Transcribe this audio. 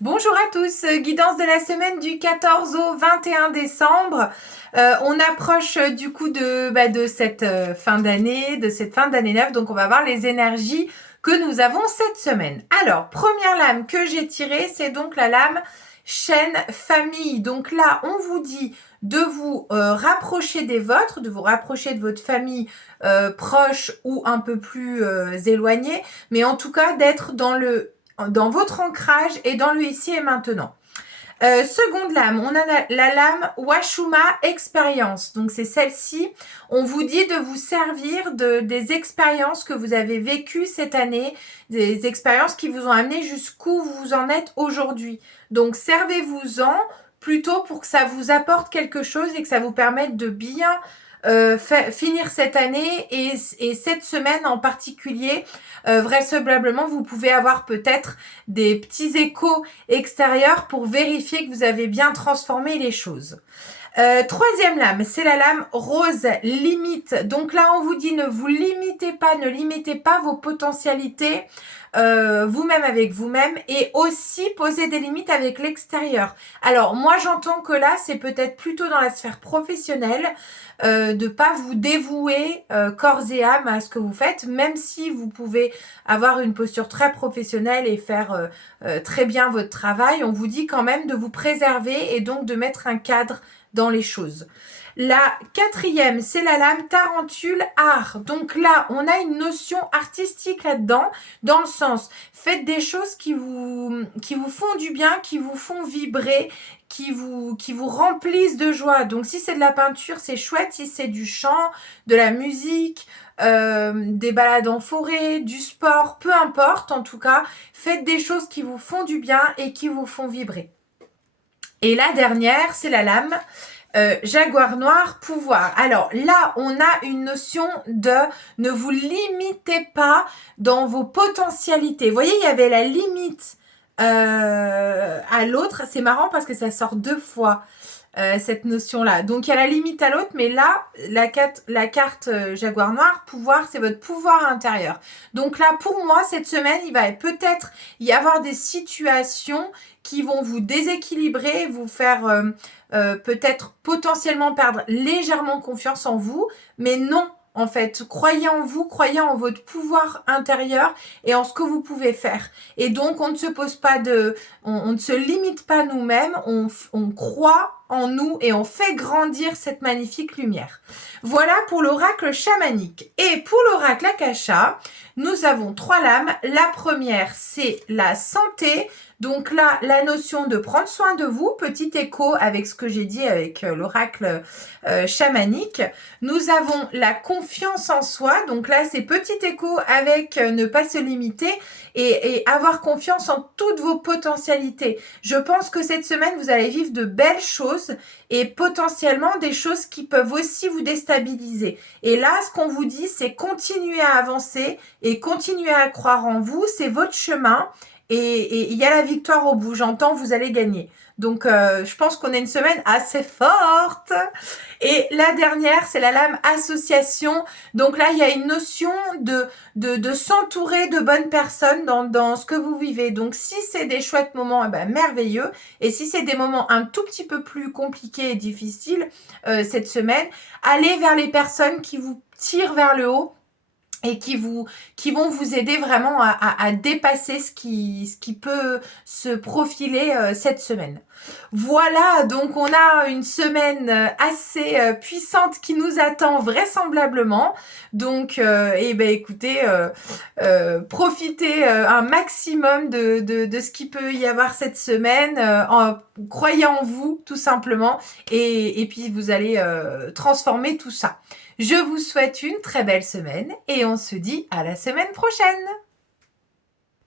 Bonjour à tous, guidance de la semaine du 14 au 21 décembre. On approche du coup de cette fin d'année, de cette fin d'année neuve, donc on va voir les énergies que nous avons cette semaine. Alors, première lame que j'ai tirée, c'est donc la lame chaîne famille. Donc là, on vous dit de vous rapprocher des vôtres, de vous rapprocher de votre famille proche ou un peu plus éloignée, mais en tout cas d'être dans votre ancrage et dans le ici et maintenant. Seconde lame, on a la lame Washuma Expérience. Donc c'est celle-ci. On vous dit de vous servir des expériences que vous avez vécues cette année, des expériences qui vous ont amené jusqu'où vous en êtes aujourd'hui. Donc servez-vous-en plutôt pour que ça vous apporte quelque chose et que ça vous permette de bien finir cette année et cette semaine en particulier. Vraisemblablement, vous pouvez avoir peut-être des petits échos extérieurs pour vérifier que vous avez bien transformé les choses. Troisième lame, c'est la lame rose limite. Donc là, on vous dit ne vous limitez pas, ne limitez pas vos potentialités vous-même avec vous-même et aussi poser des limites avec l'extérieur. Alors moi, j'entends que là, c'est peut-être plutôt dans la sphère professionnelle de pas vous dévouer corps et âme à ce que vous faites, même si vous pouvez avoir une posture très professionnelle et faire très bien votre travail. On vous dit quand même de vous préserver et donc de mettre un cadre dans les choses. La quatrième, c'est la lame tarentule art. Donc là, on a une notion artistique là-dedans, dans le sens, faites des choses qui vous font du bien, qui vous font vibrer, qui vous remplissent de joie. Donc si c'est de la peinture, c'est chouette. Si c'est du chant, de la musique, des balades en forêt, du sport, peu importe, en tout cas, faites des choses qui vous font du bien et qui vous font vibrer. Et la dernière, c'est la lame Jaguar noir, pouvoir. Alors là, on a une notion de ne vous limitez pas dans vos potentialités. Vous voyez, il y avait la limite à l'autre. C'est marrant parce que ça sort deux fois. Cette notion-là. Donc, il y a la limite à l'autre, mais là, la carte Jaguar Noir, pouvoir, c'est votre pouvoir intérieur. Donc là, pour moi, cette semaine, il va peut-être y avoir des situations qui vont vous déséquilibrer, vous faire peut-être potentiellement perdre légèrement confiance en vous, mais non. En fait, croyez en vous, croyez en votre pouvoir intérieur et en ce que vous pouvez faire. Et donc, on ne se pose pas on ne se limite pas nous-mêmes, on croit en nous et on fait grandir cette magnifique lumière. Voilà pour l'oracle chamanique. Et pour l'oracle Akasha, nous avons trois lames. La première, c'est la santé. Donc là, la notion de prendre soin de vous, petit écho avec ce que j'ai dit avec l'oracle chamanique. Nous avons la confiance en soi. Donc là, c'est petit écho avec ne pas se limiter et avoir confiance en toutes vos potentialités. Je pense que cette semaine, vous allez vivre de belles choses et potentiellement des choses qui peuvent aussi vous déstabiliser. Et là, ce qu'on vous dit, c'est continuer à avancer et continuer à croire en vous. C'est votre chemin. Et il y a la victoire au bout, j'entends, vous allez gagner. Donc, je pense qu'on a une semaine assez forte. Et la dernière, c'est la lame association. Donc là, il y a une notion de s'entourer de bonnes personnes dans ce que vous vivez. Donc, si c'est des chouettes moments, eh ben, merveilleux. Et si c'est des moments un tout petit peu plus compliqués et difficiles cette semaine, allez vers les personnes qui vous tirent vers le haut et qui vont vous aider vraiment à dépasser ce qui peut se profiler cette semaine. Voilà, donc on a une semaine assez puissante qui nous attend vraisemblablement. Donc, écoutez, profitez un maximum de ce qu'il peut y avoir cette semaine. Croyez en vous, tout simplement. Et puis, vous allez transformer tout ça. Je vous souhaite une très belle semaine et on se dit à la semaine prochaine.